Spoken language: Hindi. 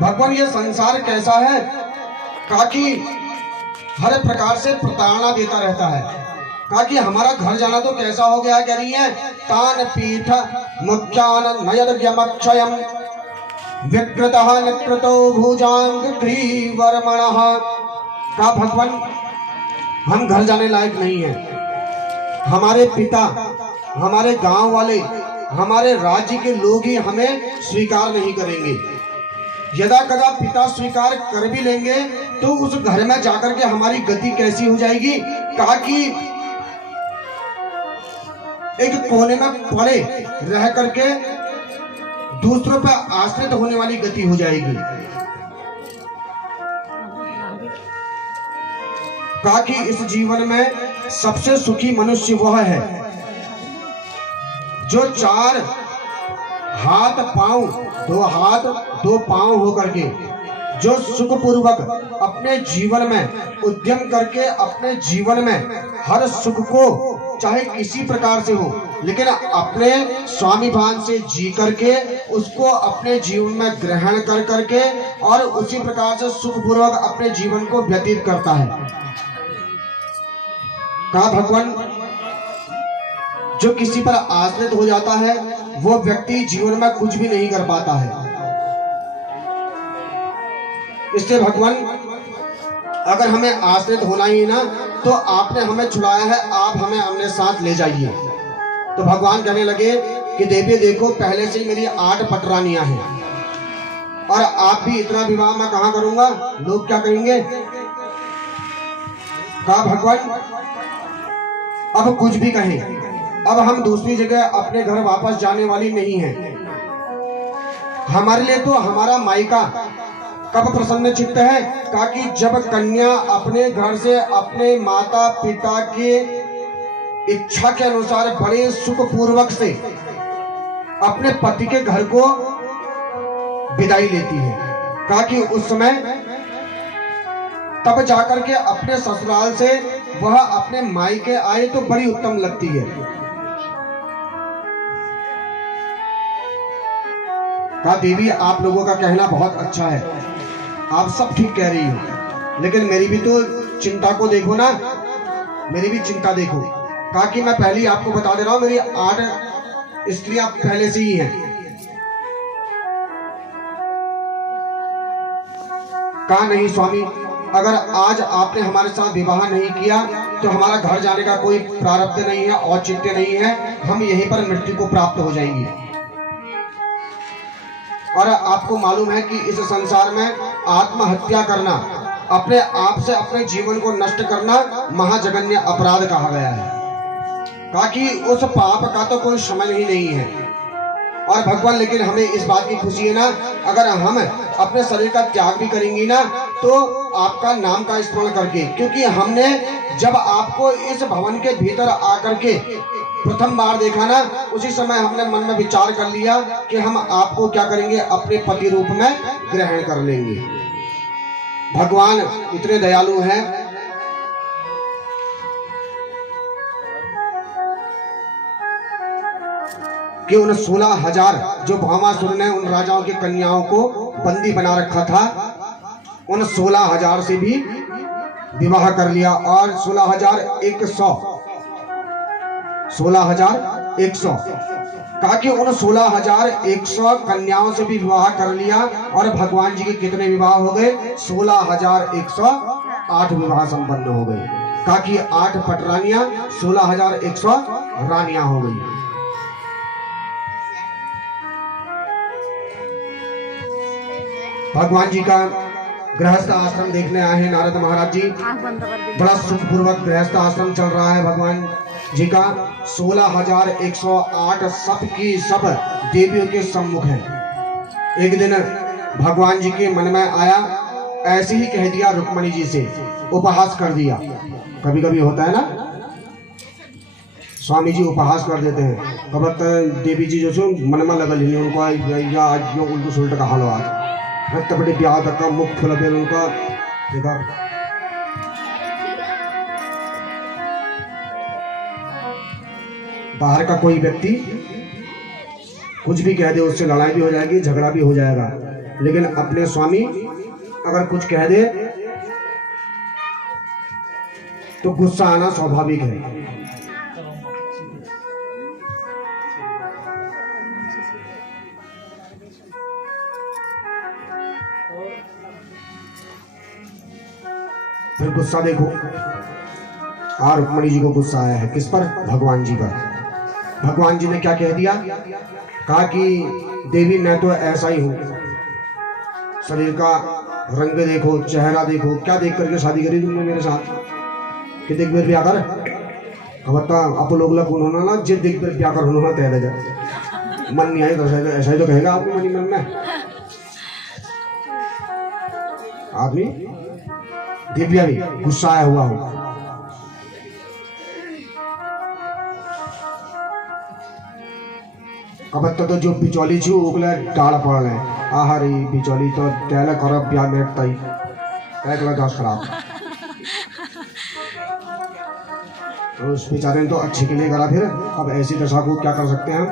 भगवान ये संसार कैसा है? कहा कि हर प्रकार से प्रताड़ना देता रहता है। कहा कि हमारा घर जाना तो कैसा हो गया, कह रही है तान पीठ मुख्यान नयदव्यमक्षयम विकृतः निकृतो भुजांग ग्रीवर्मणः। कहा भगवान हम घर जाने लायक नहीं है। हमारे पिता, हमारे गांव वाले, हमारे राज्य के लोग ही हमें स्वीकार नहीं करेंगे। यदा कदा पिता स्वीकार कर भी लेंगे तो उस घर में जाकर के हमारी गति कैसी हो जाएगी। कहा कि एक कोने में पड़े रह करके दूसरों पर आश्रित होने वाली गति हो जाएगी। कहा कि इस जीवन में सबसे सुखी मनुष्य वह है जो चार हाथ पांव, दो हाथ दो पांव होकर के जो सुखपूर्वक अपने जीवन में उद्यम करके अपने जीवन में हर सुख को चाहे किसी प्रकार से हो लेकिन अपने स्वामी भान से जी करके उसको अपने जीवन में ग्रहण कर करके और उसी प्रकार से सुखपूर्वक अपने जीवन को व्यतीत करता है। कहा भगवान जो किसी पर आश्रित हो जाता है वो व्यक्ति जीवन में कुछ भी नहीं कर पाता है। इसलिए भगवान अगर हमें आश्रित होना ही ना तो आपने हमें छुड़ाया है, आप हमें अपने साथ ले जाइए। तो भगवान कहने लगे कि देवी देखो पहले से ही मेरी 8 पटरानियां हैं और आप भी इतना विवाह मैं कहां करूंगा, लोग क्या कहेंगे। कहा भगवान अब कुछ भी कहें, अब हम दूसरी जगह अपने घर वापस जाने वाली नहीं है। हमारे लिए तो हमारा मायका कब प्रसन्न चित्त है। कहा कि जब कन्या अपने घर से अपने माता पिता के इच्छा के अनुसार बड़े सुख पूर्वक से अपने पति के घर को विदाई लेती है। कहा कि उस समय तब जाकर के अपने ससुराल से वह अपने मायके आए तो बड़ी उत्तम लगती है। कहा देवी आप लोगों का कहना बहुत अच्छा है, आप सब ठीक कह रही हो, लेकिन मेरी भी तो चिंता को देखो ना, मेरी भी चिंता देखो। कहा कि मैं पहले ही आपको बता दे रहा हूं मेरी 8 स्त्रियां पहले से ही हैं। कहा नहीं स्वामी, अगर आज आपने हमारे साथ विवाह नहीं किया तो हमारा घर जाने का कोई प्रारब्ध नहीं है, औचित्य नहीं है, हम यहीं पर मृत्यु को प्राप्त हो जाएंगे। और आपको मालूम है कि इस संसार में आत्महत्या करना, अपने आप से अपने जीवन को नष्ट करना महाजघन्य अपराध कहा गया है। कहा कि उस पाप का तो कोई समय ही नहीं है। और भगवान लेकिन हमें इस बात की खुशी है ना, अगर हम अपने शरीर का त्याग भी करेंगे ना तो आपका नाम का स्मरण करके, क्योंकि हमने जब आपको इस भवन के भीतर आकर के प्रथम बार देखा ना, उसी समय हमने मन में विचार कर लिया कि हम आपको क्या करेंगे, अपने पति रूप में ग्रहण कर लेंगे। भगवान इतने दयालु हैं। कि उन 16,000 जो भामासुर ने उन राजाओं की कन्याओं को बंदी बना रखा था, उन 16,000 से भी विवाह कर लिया और 16,100 कहा कि उन 16,100 कन्याओं से भी विवाह कर लिया। और भगवान जी के कितने विवाह हो गए? 16,108 विवाह संपन्न हो गए। कहा कि 8 पटरानियां, 16,100 रानियां हो गई। भगवान जी का गृहस्थ आश्रम देखने आए हैं नारद महाराज जी। बड़ा सुखपूर्वक गृहस्थ आश्रम चल रहा है भगवान जी का। 16,108 सब की सब देवियों के सम्मुख है। एक दिन भगवान जी के मन में आया, ऐसे ही कह दिया रुक्मणी जी से, उपहास कर दिया। कभी कभी होता है ना, स्वामी जी उपहास कर देते हैं। कब देवी जी जो मन में लगल उनको आज उल्टू सुल्ट का हाल आज रक्त बड़ी ब्याह तक मुख खुला उनका देखा। बाहर का कोई व्यक्ति कुछ भी कह दे उससे लड़ाई भी हो जाएगी, झगड़ा भी हो जाएगा। लेकिन अपने स्वामी अगर कुछ कह दे तो गुस्सा आना स्वाभाविक है। फिर गुस्सा देखो, और रुक्मणी जी को गुस्सा आया है किस पर? भगवान जी पर। भगवान जी ने क्या कह दिया? कहा कि देवी मैं तो ऐसा ही हूं, शरीर का रंग देखो, चेहरा देखो, क्या देख करके शादी करी तुमने मेरे साथ? कि देख बेर ब्याह कर बता आप लोग उन्होंने ना जे देख बेर ब्याह कर उन्होंने तय लगा मन नहीं आए तो ऐसा ही तो कहेगा आदमी मनी मन में। आदमी दिव्या भी गुस्सा आया हुआ हो। अब तो जो बिचौली छी ओकले डाल पड़ रहे आहार बिचौली तो त्याले करब ब्याह में तई एकला दस खराब। तो उस बेचारे ने तो अच्छे के लिए करा, फिर अब ऐसी दशा को क्या कर सकते हैं हम?